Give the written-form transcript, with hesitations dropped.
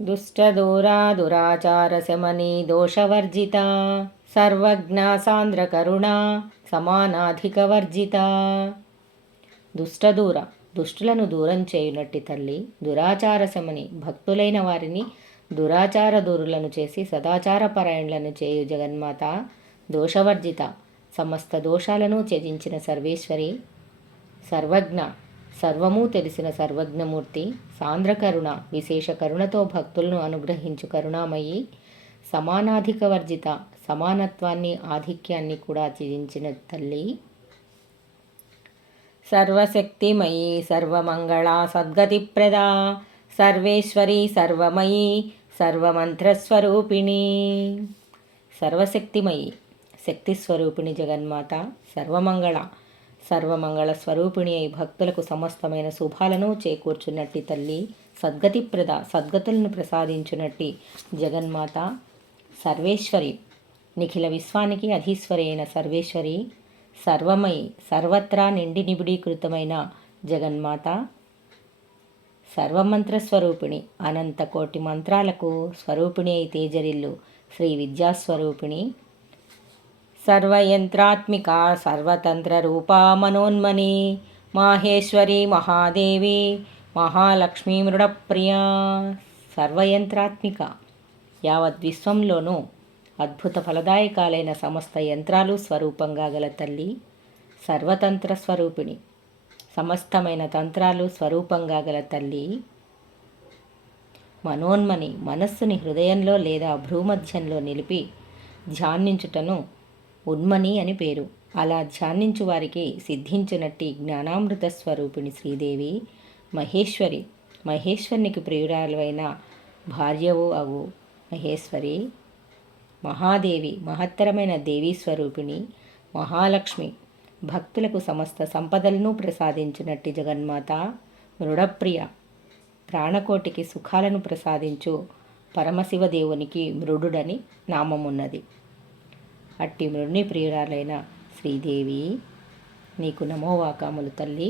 దుష్టదూరా దురాచారశమనీ దోషవర్జిత సర్వజ్ఞా సాంద్రకరుణా సమానాధికవర్జిత. దుష్టదూర దుష్టులను దూరం చేయునట్టి తల్లి, దురాచారశమని భక్తులైన వారిని దురాచార దూరులను చేసి సదాచార పరాయణులను చేయు జగన్మాత, దోషవర్జిత సమస్త దోషాలను త్యజించిన సర్వేశ్వరి, సర్వజ్ఞ సర్వము తెలిసిన సర్వజ్ఞమూర్తి, సాంద్రకరుణ విశేష కరుణతో భక్తులను అనుగ్రహించు కరుణామయి, సమానాధికవర్జిత సమానత్వాన్ని ఆధిక్యాన్ని కూడా త్యజించిన తల్లి, సర్వశక్తిమయీ సర్వమంగళ సద్గతిప్రదా సర్వేశ్వరి సర్వమయీ సర్వమంత్రస్వరూపిణి. సర్వశక్తిమయి శక్తిస్వరూపిణి జగన్మాత, సర్వమంగళ స్వరూపిణి అయి భక్తులకు సమస్తమైన శుభాలను చేకూర్చున్నట్టి తల్లి, సద్గతిప్రద సద్గతులను ప్రసాదించునట్టి జగన్మాత, సర్వేశ్వరి నిఖిల విశ్వానికి అధీశ్వరి అయిన సర్వేశ్వరి, సర్వమయి సర్వత్రా నిండి నిబిడీకృతమైన జగన్మాత, సర్వమంత్రస్వరూపిణి అనంత కోటి మంత్రాలకు స్వరూపిణి అయి తేజరిల్లు శ్రీ విద్యాస్వరూపిణి, సర్వయంత్రాత్మిక సర్వతంత్ర రూపా మనోన్మని మాహేశ్వరి మహాదేవి మహాలక్ష్మీ మృడప్రియా. సర్వయంత్రాత్మిక యావత్ విశ్వంలోనూ అద్భుత ఫలదాయకాలైన సమస్త యంత్రాలు స్వరూపంగా గల తల్లి, సర్వతంత్ర స్వరూపిణి సమస్తమైన తంత్రాలు స్వరూపంగా గల తల్లి, మనోన్మని మనస్సుని హృదయంలో లేదా భ్రూమధ్యంలో నిలిపి ధ్యానించుటను ఉన్మని అని పేరు. అలా ధ్యానించు వారికి సిద్ధించినట్టి జ్ఞానామృత స్వరూపిణి శ్రీదేవి, మహేశ్వరునికి ప్రియురాలైన భార్యవు అగు మహేశ్వరి, మహాదేవి మహత్తరమైన దేవీ స్వరూపిణి, మహాలక్ష్మి భక్తులకు సమస్త సంపదలను ప్రసాదించినట్టి జగన్మాత, మృడప్రియ ప్రాణకోటికి సుఖాలను ప్రసాదించు పరమశివదేవునికి మృడుడని నామమున్నది. అట్టి మృణి ప్రియురాలైన శ్రీదేవి నీకు నమోవాకాములు తల్లి.